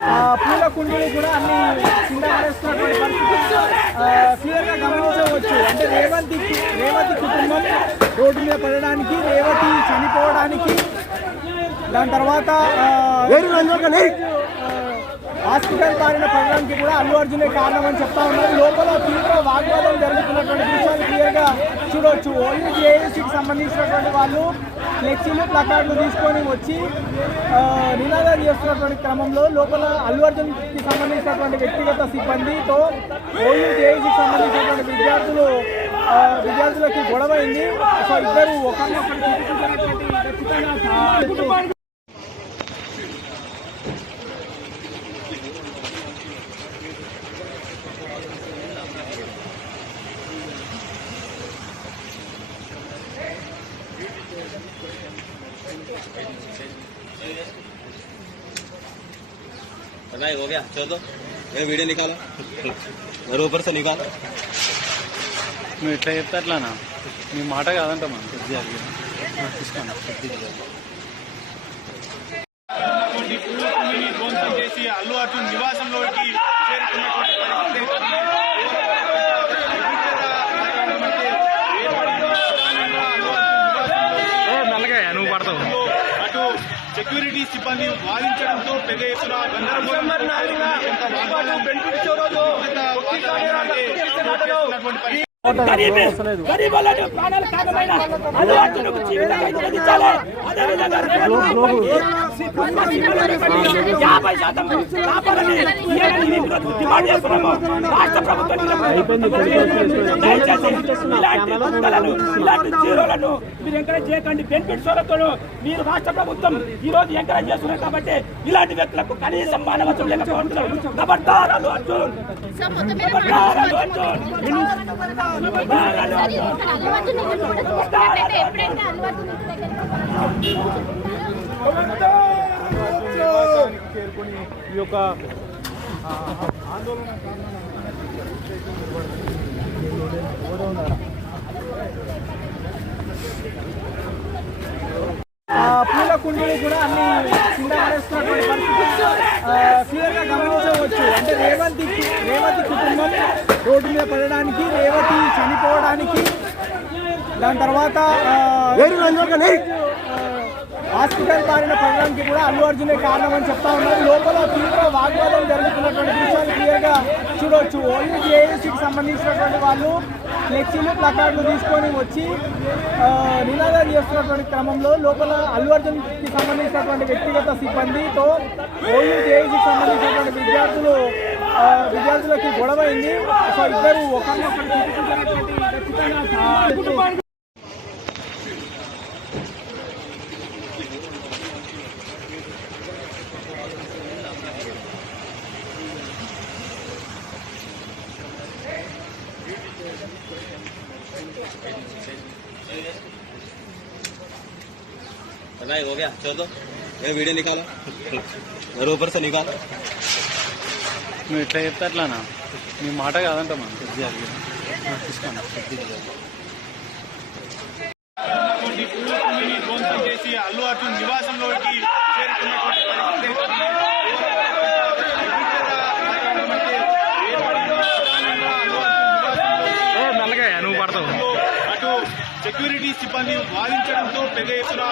పూల కుండీలు కూడా అన్ని కింద పడేస్తున్నటువంటి పరిస్థితి క్లియర్గా గమనించవచ్చు. అంటే రేవంతి కుటుంబం రోడ్డు మీద పడడానికి, రేవతి చనిపోవడానికి, దాని తర్వాత హాస్పిటల్ బారిన పడడానికి కూడా అల్లు అర్జునే కారణం అని చెప్తా ఉన్నారు. లోపల తీవ్ర వాగ్వాదం జరుగుతున్నటువంటి దృశ్యాలు క్లియర్గా చూడవచ్చు. ఓన్లీ జేఏసీకి సంబంధించినటువంటి వాళ్ళు ఫ్లెక్సీలు, ప్లకార్డులు తీసుకొని వచ్చి నినాదాలు చేస్తున్నటువంటి క్రమంలో లోపల అల్లు అర్జున్కి సంబంధించినటువంటి వ్యక్తిగత సిబ్బందితో ఓన్లీ జేఏసీకి సంబంధించినటువంటి విద్యార్థులకి గొడవ అయింది. సో ఇద్దరు ఒకరినొకరు ఖచ్చితంగా नहीं हो गया चलो ये वीडियो निकाला और ऊपर से निकाल నువ్వు ఎట్లా చెప్తే అట్లానా నీ మాట కాదంట మనం తీసుకోండి. ధ్వంసం చేసి అల్లు అర్జున్ నివాసంలోకి చేరుకున్నటువంటి అటు సెక్యూరిటీ సిబ్బంది వాదించడంతో పెద్ద ఎత్తున గరీబులను ప్రాణాలు కాగమైన అల్లు అర్జున్కు జీవితం అందించాలి. అదేవిధంగా 50% కాపాలని డిమాండ్ చేస్తున్నాము. రాష్ట్ర ప్రభుత్వం ఇలాంటి గుంతలను, ఇలాంటి జీరోలను మీరు ఎంకరేజ్ చేయకండి. బెనిఫిట్ షోలతో మీరు రాష్ట్ర ప్రభుత్వం ఈ రోజు ఎంకరేజ్ చేస్తున్నారు కాబట్టి ఇలాంటి వ్యక్తులకు కనీసం మానవత్వం లేకపోతున్నారు. ఖబర్దార్ అల్లు అర్జున్, ఖబర్దార్ అల్లు అర్జున్. చేరుకుని ఈ యొక్క ఆందోళన పూల కుండీలు కూడా అన్ని కింద పడేస్తున్నటువంటి పరిస్థితి క్లియర్గా గమనించవచ్చు. అంటే రేవంతి కుటుంబం రోడ్డు మీద పడడానికి, రేవతి చనిపోవడానికి, దాని తర్వాత హాస్పిటల్ బారిన పడడానికి కూడా అల్లు అర్జునే కారణం అని చెప్తా ఉన్నారు. లోపల తీవ్ర వాగ్వాదం జరుగుతున్నటువంటి దృశ్యాలు క్లియర్గా చూడవచ్చు. ఓన్లీ జేఏసీకి సంబంధించినటువంటి వాళ్ళు ఫ్లెక్సీలు, ప్లకార్డులు తీసుకొని వచ్చి నినాదాలు చేస్తున్నటువంటి క్రమంలో లోపల అల్లు అర్జున్కి సంబంధించినటువంటి వ్యక్తిగత సిబ్బందితో ఓన్లీ జేఏసీకి సంబంధించినటువంటి విద్యార్థులకి గొడవ అయింది. సో ఇద్దరు ఒకరినొకరు ఖచ్చితంగా नहीं हो गया चलो ये वीडियो निकाला और ऊपर से निकाल నువ్వు ఎట్లా చెప్తే అట్లానా నీ మాట కాదంట మనం తీసుకోండి. ధ్వంసం చేసి అల్లు అర్జున్ నివాసంలోకి చేరుకున్నటువంటి అటు సెక్యూరిటీ సిబ్బంది వాదించడంతో పెద్ద ఎత్తున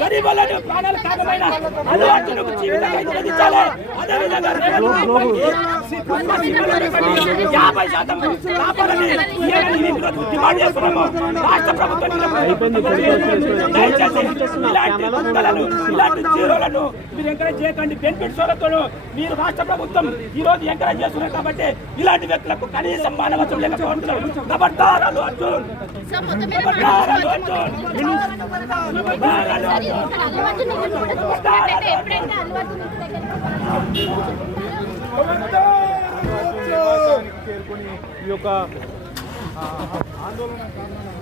గరీబులను ప్రాణాలు కాగమైన అల్లు అర్జున్కు జీవితం అందించాలి. అదేవిధంగా 50% కాపాలని డిమాండ్ చేస్తున్నాము. రాష్ట్ర ప్రభుత్వం ఇలాంటి గుంతలను, ఇలాంటి జీరోలను మీరు ఎంకరేజ్ చేయకండి. బెనిఫిట్ షోలతో మీరు రాష్ట్ర ప్రభుత్వం ఈ రోజు ఎంకరేజ్ చేస్తున్నారు కాబట్టి ఇలాంటి వ్యక్తులకు కనీసం మానవత్వం లేకపోతున్నారు. ఖబర్దార్ అల్లు అర్జున్, ఖబర్దార్ అల్లు అర్జున్. చేరుకుని ఈ యొక్క ఆందోళన కారణంగా